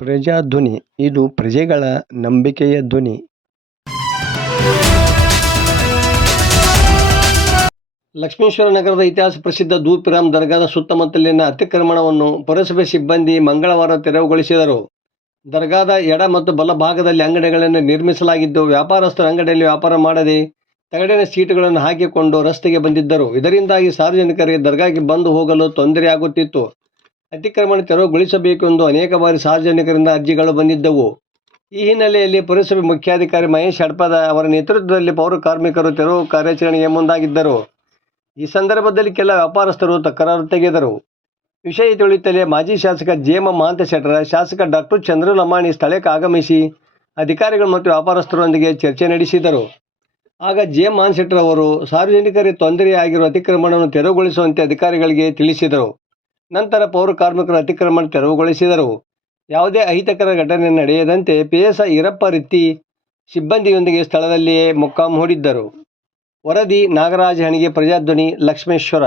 ಪ್ರಜಾಧ್ವನಿ ಇದು ಪ್ರಜೆಗಳ ನಂಬಿಕೆಯ ಧ್ವನಿ. ಲಕ್ಷ್ಮೇಶ್ವರ ನಗರದ ಇತಿಹಾಸ ಪ್ರಸಿದ್ಧ ಧೂಪಿರಾಮ್ ದರ್ಗಾದ ಸುತ್ತಮುತ್ತಲಿನ ಅತಿಕ್ರಮಣವನ್ನು ಪುರಸಭೆ ಸಿಬ್ಬಂದಿ ಮಂಗಳವಾರ ತೆರವುಗೊಳಿಸಿದರು. ದರ್ಗಾದ ಎಡ ಮತ್ತು ಬಲ ಭಾಗದಲ್ಲಿ ಅಂಗಡಿಗಳನ್ನು ನಿರ್ಮಿಸಲಾಗಿದ್ದು, ವ್ಯಾಪಾರಸ್ಥರು ಅಂಗಡಿಯಲ್ಲಿ ವ್ಯಾಪಾರ ಮಾಡದೆ ತಗಡಿನ ಸೀಟುಗಳನ್ನು ಹಾಕಿಕೊಂಡು ರಸ್ತೆಗೆ ಬಂದಿದ್ದರು. ಇದರಿಂದಾಗಿ ಸಾರ್ವಜನಿಕರಿಗೆ ದರ್ಗಾಗೆ ಬಂದು ಹೋಗಲು ತೊಂದರೆಯಾಗುತ್ತಿತ್ತು. ಅತಿಕ್ರಮಣ ತೆರವುಗೊಳಿಸಬೇಕು ಎಂದು ಅನೇಕ ಬಾರಿ ಸಾರ್ವಜನಿಕರಿಂದ ಅರ್ಜಿಗಳು ಬಂದಿದ್ದವು. ಈ ಹಿನ್ನೆಲೆಯಲ್ಲಿ ಪುರಸಭೆ ಮುಖ್ಯಾಧಿಕಾರಿ ಮಹೇಶ್ ಹಡಪದ ಅವರ ನೇತೃತ್ವದಲ್ಲಿ ಪೌರ ಕಾರ್ಮಿಕರು ತೆರವು ಕಾರ್ಯಾಚರಣೆಗೆ ಮುಂದಾಗಿದ್ದರು. ಈ ಸಂದರ್ಭದಲ್ಲಿ ಕೆಲ ವ್ಯಾಪಾರಸ್ಥರು ತಕರಾರು ತೆಗೆದರು. ವಿಷಯ ತಿಳಿಯುತ್ತಲೇ ಮಾಜಿ ಶಾಸಕ ಜೆ.ಎಂ. ಮಹಾಂತಶೆಟ್ಟರ, ಶಾಸಕ ಡಾ. ಚಂದ್ರು ಲಮಾಣಿ ಸ್ಥಳಕ್ಕೆ ಆಗಮಿಸಿ ಅಧಿಕಾರಿಗಳು ಮತ್ತು ವ್ಯಾಪಾರಸ್ಥರೊಂದಿಗೆ ಚರ್ಚೆ ನಡೆಸಿದರು. ಆಗ ಜೆ.ಎಂ. ಮಹಾಂತಶೆಟ್ಟರ್ ಅವರು ಸಾರ್ವಜನಿಕರಿಗೆ ತೊಂದರೆಯಾಗಿರುವ ಅತಿಕ್ರಮಣವನ್ನು ತೆರವುಗೊಳಿಸುವಂತೆ ಅಧಿಕಾರಿಗಳಿಗೆ ತಿಳಿಸಿದರು. ನಂತರ ಪೌರ ಕಾರ್ಮಿಕರು ಅತಿಕ್ರಮಣ ತೆರವುಗೊಳಿಸಿದರು. ಯಾವುದೇ ಅಹಿತಕರ ಘಟನೆ ನಡೆಯದಂತೆ ಪಿಎಸ್ಐ ಈರಪ್ಪ ರಿತ್ತಿ ಸಿಬ್ಬಂದಿಯೊಂದಿಗೆ ಸ್ಥಳದಲ್ಲಿಯೇ ಮೊಕ್ಕಾಂ ಹೂಡಿದ್ದರು. ವರದಿ ನಾಗರಾಜ ಹಣಿಗೆ, ಪ್ರಜಾಧ್ವನಿ, ಲಕ್ಷ್ಮೇಶ್ವರ.